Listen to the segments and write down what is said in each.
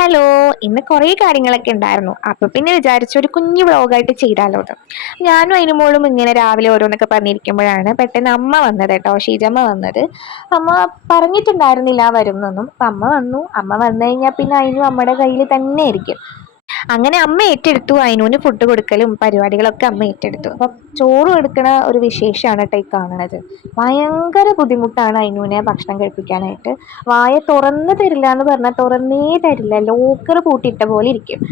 Hello, ഇന്ന് കുറേ കാര്യങ്ങളൊക്കെ ഉണ്ടായിരുന്നു. അപ്പൊ പിന്നെ വിചാരിച്ചു ഒരു കുഞ്ഞു വ്ളോഗായിട്ട് ചെയ്താലോ എന്ന്. ഞാനും അതിന് മോളും ഇങ്ങനെ രാവിലെ ഓരോന്നൊക്കെ പറഞ്ഞിരിക്കുമ്പോഴാണ് പെട്ടെന്ന് അമ്മ വന്നത് കേട്ടോ, ഷീജമ്മ വന്നത്. അമ്മ പറഞ്ഞിട്ടുണ്ടായിരുന്നില്ല വരുന്നൊന്നും. അപ്പൊ അമ്മ വന്നു. അമ്മ വന്നു കഴിഞ്ഞാൽ പിന്നെ അതിനും അമ്മയുടെ കയ്യിൽ തന്നെ ആയിരിക്കും. അങ്ങനെ അമ്മ ഏറ്റെടുത്തു. അതിനൂന് ഫുഡ് കൊടുക്കലും പരിപാടികളൊക്കെ അമ്മ ഏറ്റെടുത്തു. അപ്പൊ ചോറ് എടുക്കണ ഒരു വിശേഷമാണ് കേട്ടോ ഈ കാണുന്നത്. ഭയങ്കര ബുദ്ധിമുട്ടാണ് അതിനൂനെ ഭക്ഷണം കഴിപ്പിക്കാനായിട്ട്. വായ തുറന്ന് തരില്ല എന്ന് പറഞ്ഞാൽ തുറന്നേ തരില്ല. ലോക്കർ പൂട്ടിയിട്ട പോലെ ഇരിക്കും.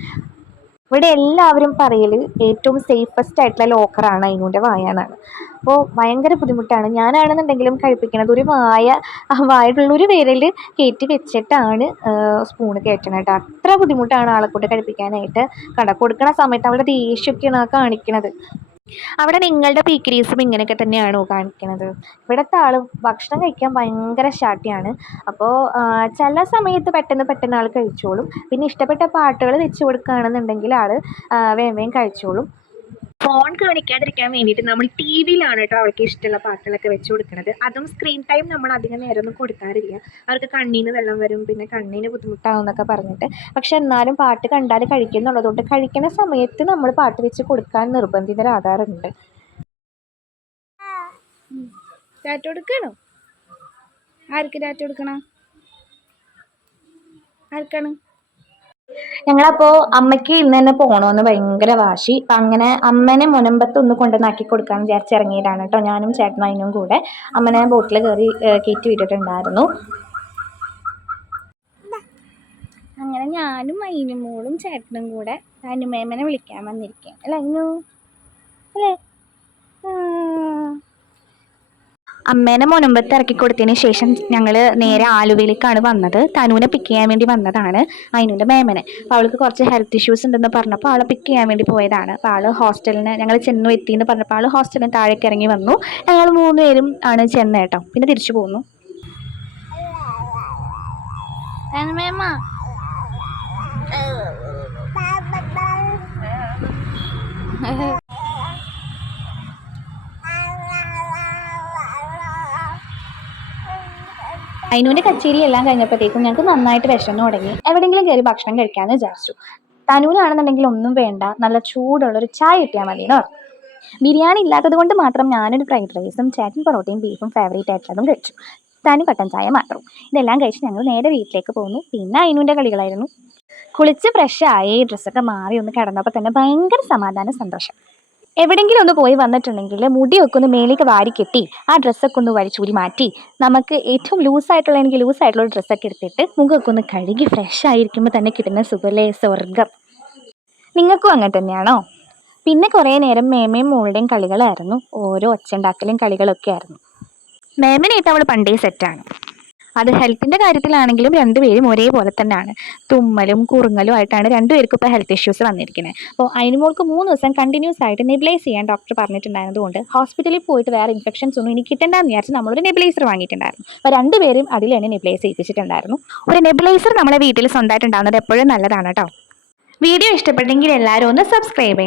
ഇവിടെ എല്ലാവരും പറയല് ഏറ്റവും സേഫസ്റ്റ് ആയിട്ടുള്ള ലോക്കറാണ് അതിനൂൻ്റെ വായ എന്നാണ്. അപ്പോൾ ഭയങ്കര ബുദ്ധിമുട്ടാണ്. ഞാനാണെന്നുണ്ടെങ്കിലും കഴിപ്പിക്കണത് ഒരു വായിട്ടുള്ള ഒരു വിരൽ കയറ്റി വെച്ചിട്ടാണ് സ്പൂണ് കയറ്റണം കേട്ടോ. അത്ര ബുദ്ധിമുട്ടാണ് ആളെ കൊണ്ട് കഴിപ്പിക്കാനായിട്ട്. കൊടുക്കണ സമയത്ത് അവളുടെ ദേഷ്യമൊക്കെയാണ് ആ കാണിക്കണത്. അവിടെ നിങ്ങളുടെ പീക്കിരീസും ഇങ്ങനെയൊക്കെ തന്നെയാണോ കാണിക്കണത്? ഇവിടുത്തെ ആള് ഭക്ഷണം കഴിക്കാൻ ഭയങ്കര ശാഠ്യമാണ്. അപ്പോൾ ചില സമയത്ത് പെട്ടെന്ന് പെട്ടെന്ന് ആൾ കഴിച്ചോളും. പിന്നെ ഇഷ്ടപ്പെട്ട പാട്ടുകൾ വെച്ച് കൊടുക്കുകയാണെന്നുണ്ടെങ്കിൽ ആൾ വേഗം വേഗം കഴിച്ചോളും. ഫോൺ കാണിക്കാതിരിക്കാൻ വേണ്ടിയിട്ട് നമ്മൾ ടി വിയിലാണ് കേട്ടോ അവൾക്ക് ഇഷ്ടമുള്ള പാട്ടുകളൊക്കെ വെച്ച് കൊടുക്കുന്നത്. അതും സ്ക്രീൻ ടൈം നമ്മൾ അധികം നേരം ഒന്നും കൊടുക്കാറില്ല. അവർക്ക് കണ്ണിന് വെള്ളം വരും, പിന്നെ കണ്ണിന് ബുദ്ധിമുട്ടാവും എന്നൊക്കെ പറഞ്ഞിട്ട്. പക്ഷെ എന്നാലും പാട്ട് കണ്ടാൽ കഴിക്കുന്നുള്ളതുകൊണ്ട് കഴിക്കുന്ന സമയത്ത് നമ്മൾ പാട്ട് വെച്ച് കൊടുക്കാൻ നിർബന്ധിതരാകാറുണ്ട്. ടാറ്റ കൊടുക്കണോ? ആർക്ക് ടാറ്റ കൊടുക്കണം? ആർക്കാണ്? ഞങ്ങളപ്പോൾ അമ്മയ്ക്ക് ഇന്ന് തന്നെ പോകണമെന്ന് ഭയങ്കര വാശി. അപ്പം അങ്ങനെ അമ്മനെ മുനമ്പത്ത് ഒന്ന് കൊണ്ടുവന്നാക്കി കൊടുക്കാമെന്ന് വിചാരിച്ച് ഇറങ്ങിയതാണ് കേട്ടോ. ഞാനും ചേട്ടനും അതിനും കൂടെ അമ്മനെ ബോട്ടിൽ കയറി കയറ്റി വിട്ടിട്ടുണ്ടായിരുന്നു. അങ്ങനെ ഞാനും അയിനുമോളും ചേട്ടനും കൂടെ അനുമേമനെ വിളിക്കാൻ വന്നിരിക്കുകയാണ്. അല്ല അന്നു അല്ലേ? അമ്മേനെ മുനമ്പത്ത് ഇറക്കി കൊടുത്തതിന് ശേഷം ഞങ്ങൾ നേരെ ആലുവയിലേക്കാണ് വന്നത്. തനുവിനെ പിക്ക് ചെയ്യാൻ വേണ്ടി വന്നതാണ്, അതിനുൻ്റെ മേമനെ. അപ്പോൾ അവൾക്ക് കുറച്ച് ഹെൽത്ത് ഇഷ്യൂസ് ഉണ്ടെന്ന് പറഞ്ഞപ്പോൾ ആളെ പിക്ക് ചെയ്യാൻ വേണ്ടി പോയതാണ്. അപ്പോൾ ആൾ ഹോസ്റ്റലിന് ഞങ്ങൾ ചെന്നു എത്തിയെന്ന് പറഞ്ഞപ്പോൾ ആൾ ഹോസ്റ്റലിന് താഴേക്ക് ഇറങ്ങി വന്നു. ഞങ്ങൾ 3 പേരും ആണ് ചെന്ന് കേട്ടോ. പിന്നെ തിരിച്ചു പോന്നു. അതിനൂൻ്റെ കച്ചേരി എല്ലാം കഴിഞ്ഞപ്പോഴത്തേക്കും ഞങ്ങൾക്ക് നന്നായിട്ട് വിശന്ന് തുടങ്ങി. എവിടെയെങ്കിലും കയറി ഭക്ഷണം കഴിക്കാമെന്ന് വിചാരിച്ചു. തനൂനാണെന്നുണ്ടെങ്കിൽ ഒന്നും വേണ്ട, നല്ല ചൂടുള്ളൊരു ചായ കിട്ടിയാൽ മതി എന്ന് പറഞ്ഞു. ബിരിയാണി ഇല്ലാത്തത് കൊണ്ട് മാത്രം ഞാനൊരു ഫ്രൈഡ് റൈസും ചേട്ടൻ പൊറോട്ടയും ബീഫും ഫേവറേറ്റ് ആയിട്ടുള്ളതും കഴിച്ചു. തനു കട്ടൻ ചായ മാത്രം. ഇതെല്ലാം കഴിച്ച് ഞങ്ങൾ നേരെ വീട്ടിലേക്ക് പോന്നു. പിന്നെ അതിനൂൻ്റെ കളികളായിരുന്നു. കുളിച്ച് ഫ്രഷായി ഡ്രസ്സൊക്കെ മാറി ഒന്ന് കിടന്നപ്പോൾ തന്നെ ഭയങ്കര സമാധാന സന്തോഷം. എവിടെയെങ്കിലും ഒന്ന് പോയി വന്നിട്ടുണ്ടെങ്കിൽ മുടിയൊക്കെ ഒന്ന് മേലേക്ക് വാരി കെട്ടി ആ ഡ്രസ്സൊക്കെ ഒന്ന് വഴിച്ചൂരി മാറ്റി നമുക്ക് ഏറ്റവും എനിക്ക് ലൂസായിട്ടുള്ള ഡ്രസ്സൊക്കെ എടുത്തിട്ട് മുഖമൊക്കെ ഒന്ന് കഴുകി ഫ്രഷ് ആയിരിക്കുമ്പോൾ തന്നെ കിട്ടുന്ന സുഖലേ സ്വർഗം. നിങ്ങൾക്കും അങ്ങനെ തന്നെയാണോ? പിന്നെ കുറേ നേരം മേമയും മോളുടെയും കളികളായിരുന്നു. ഓരോ ഒച്ചുണ്ടാക്കലും കളികളൊക്കെ ആയിരുന്നു. മേമനായിട്ട് അവൾ പണ്ടേ സെറ്റാണ്. അത് ഹെൽത്തിൻ്റെ കാര്യത്തിലാണെങ്കിലും രണ്ടുപേരും ഒരേപോലെ തന്നെയാണ്. തുമ്മലും കുറുങ്ങലും ആയിട്ടാണ് രണ്ടുപേർക്കും ഇപ്പോൾ ഹെൽത്ത് ഇഷ്യൂസ് വന്നിരിക്കുന്നത്. അപ്പോൾ അതിനുമോൾക്ക് 3 ദിവസം കണ്ടിന്യൂസ് ആയിട്ട് നെബിലൈസ് ചെയ്യാൻ ഡോക്ടർ പറഞ്ഞിട്ടുണ്ടായിരുന്നതുകൊണ്ട് ഹോസ്പിറ്റലിൽ പോയിട്ട് വേറെ ഇൻഫെക്ഷൻസ് ഒന്നും ഇനി കിട്ടണ്ടെന്ന് വിചാരിച്ച് നമ്മളൊരു നെബിലൈസർ വാങ്ങിയിട്ടുണ്ടായിരുന്നു. അപ്പോൾ രണ്ടുപേരും അതിൽ തന്നെ നെബിലൈസ് ചെയ്യിപ്പിച്ചിട്ടുണ്ടായിരുന്നു. ഒരു നെബിലൈസർ നമ്മളെ വീട്ടിൽ സ്വന്തമായിട്ട് ഉണ്ടാകുന്നത് എപ്പോഴും നല്ലതാണ് കേട്ടോ. വീഡിയോ ഇഷ്ടപ്പെട്ടെങ്കിൽ എല്ലാവരും ഒന്ന് സബ്സ്ക്രൈബ് ചെയ്യണം.